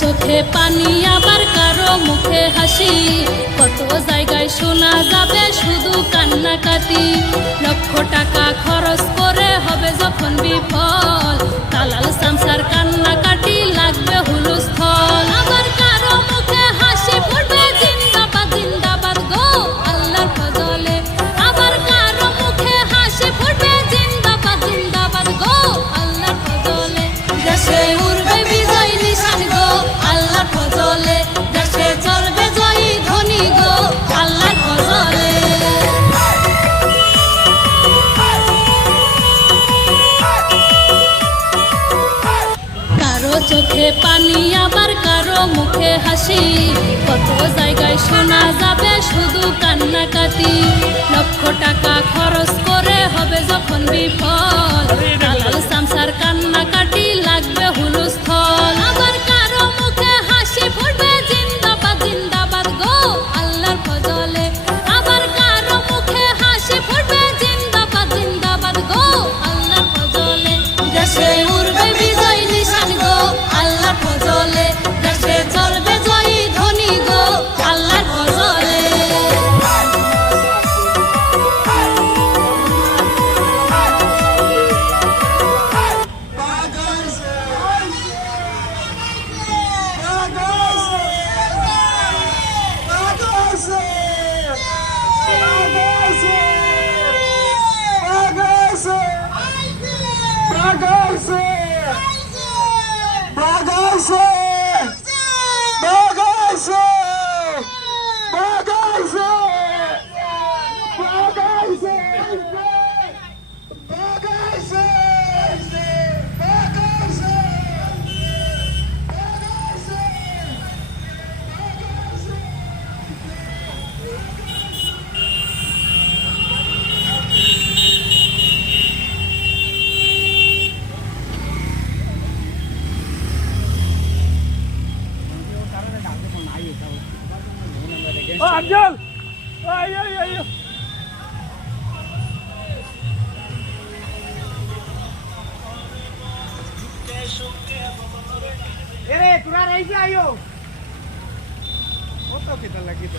চোখে পানি আবার কারো মুখে হাসি, কত জায়গায় শোনা যাবে শুধু কান্নাকাটি। লক্ষ টাকা খরচ করে হবে যখন বিফল, দালাল সামসার কান্নাকাটি লাগবে হুলস্থল। আবার কারো মুখে হাসি ফুটবে জিন্দাবাদ জিন্দাবাদ গো আল্লাহর ফজলে। আবার কারো মুখে হাসি ফুটবে জিন্দাবাদ জিন্দাবাদ গো আল্লাহর ফজলে। দেশে উড়বে বিজয় নিশান গো আল্লাহর ফজলে, দেশে চলবে জয়ী ধ্বনি গো আল্লাহর ফজলে। কারো চোখে পানি আবার কারো মুখে হাসি, কত জায়গায় শোনা যাবে শুধু কান্নাকাটি। লক্ষ টাকা খরচ করে হবে যখন বিফল, দালাল সামসার কান্নাকাটি লাগবে হুলস্থল। আবার কারো মুখে হাসি ফুটবে জিন্দাবাদ জিন্দাবাদ গো আল্লাহর ফজলে। আবার কারো মুখে হাসি ফুটবে জিন্দাবাদ জিন্দাবাদ গো আল্লাহর ফজলে। দেশে উড়বে বিজয় নিশান গো আল্লাহর ফজলে, দেশে চলবে জয়ী ধ্বনি গো আল্লাহর ফজলে। আঞ্জল আই আই আই এরে তোরা রাইছে আইও কত খেতে লাগি তো